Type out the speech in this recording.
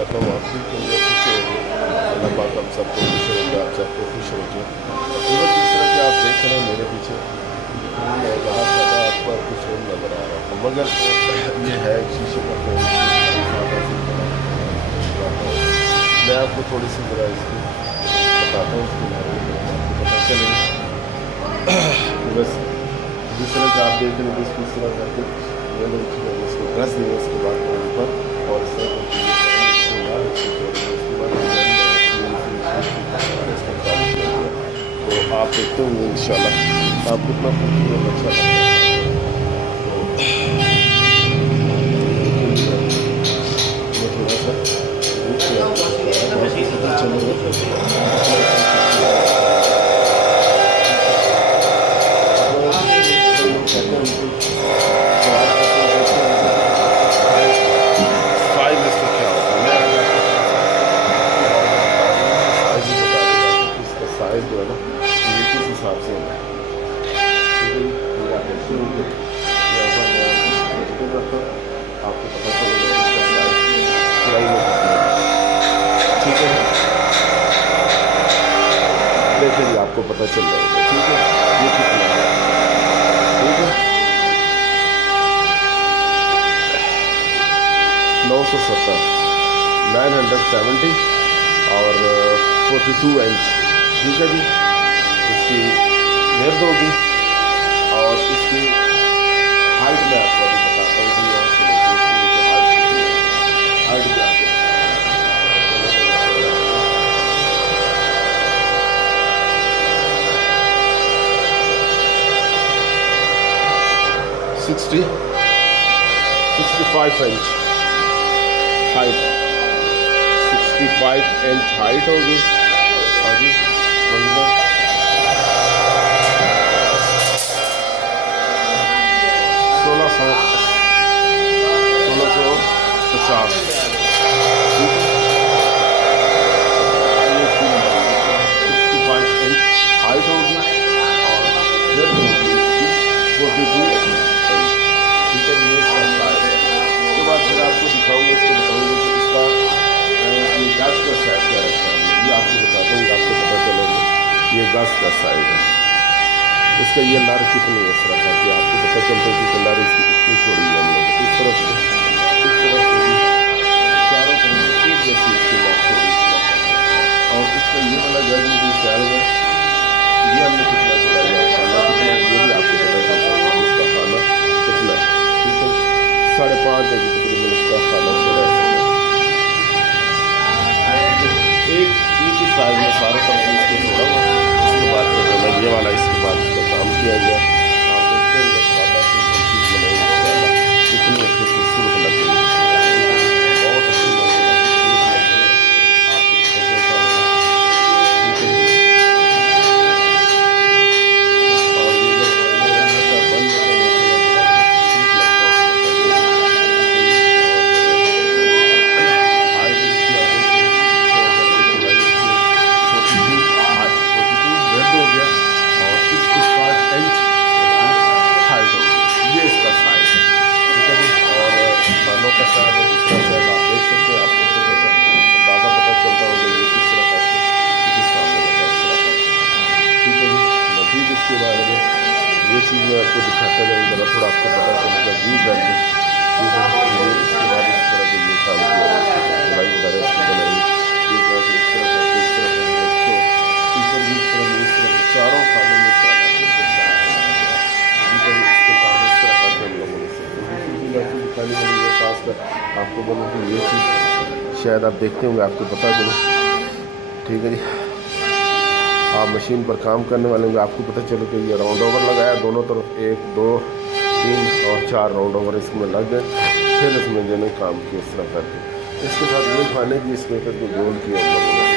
करता हूँ आप भी खुश होंगे, अल्लाह पाक हम सबको खुश रखें, आप सबको खुश रखें। तो जिस तरह कि आप देख रहे हैं मेरे पीछे मैं बाहर ज़्यादा आपको कुछ नहीं नज़र आ रहा है, मगर ये है शीशे का फ्रेम। मैं आपको थोड़ी सी ज़रा इसकी बताता हूँ, इसके बारे में आपको पता चलेगा। बस जिस तरह से आप देख रहे हैं किस तरह करके मैंने इसको ड्रेस दिया, इसके बाद ऊपर और इस तरह तो आप देखते होंगे इंशाल्लाह आप कितना खूबसूरत अच्छा लगता है। तो थोड़ा सा साइज जो है ना ये किस हिसाब से है, आपको पता चलेगा ठीक है, देखिए आपको पता चल जाएगा। ठीक है, ये कितना है, ठीक है 970 970 और 42 इंच। ठीक है जी, इसकी लेंथ होगी और इसकी हाइट में आपको अभी बताता हूँ कि यहाँ से लेकर हाइट क्या है। 65 इंच हाइट, 65 इंच हाइट होगी। हाँ जी, 1650 65 इंच हाइट होगी और लेंथ होगी 42 इंच। ठीक है, ये इसका साइज है। उसके बाद फिर आपको दिखाऊंगा, इसको बताऊंगा कि इसका गज का साइज क्या रखा है, ये आपको बताता हूँ, आपको पता चलेगा ये गज का साइज है। इसका ये लर कितनी है इस तरह का कि आपको पता चलता है कि लर इसकी इतनी छोड़ी है। हम लोग इस तरफ से चारों तरफ एक जैसी इसकी लर छोड़ी और इसका ये वाला गज में जो साइज है ये हमने कितना छोड़ा है, खाना कितना है ये भी आपको पता चलता है इसका खाना कितना है। ठीक है, 5.5 इंच तकरीबन इसका खाना छोड़ा है। एक ही साइज में सारा तरफ इसको छोड़ा हुआ, उसके बाद मैं ये वाला इसके बाद इसका काम किया गया। आप देखते हैं कितनी अच्छी खूबसूरत लगी, बहुत अच्छी आपको दिखाता जाऊँ जरा, थोड़ा आपको पता चलेगा व्यू करके। इसके बाद इस तरह के ये काम किया सिलाई वगैरह इसकी बनाई, इस तरह से चारों कामों में इसके काम इस तरह करके हम लोगों ने दिखाने के लिए खासकर आपको बोलूँ कि ये चीज़ शायद आप देखते होंगे, आपको पता चले। ठीक है जी, आप मशीन पर काम करने वाले होंगे, आपको पता चले कि ये राउंड ओवर लगाया दोनों तरफ, 1 2 3 और 4 राउंड ओवर इसमें लग गए। फिर इसमें जो काम किया इस तरह करके, इसके साथ ये खाने की इसमें फिर गोल किया हम लोगों ने।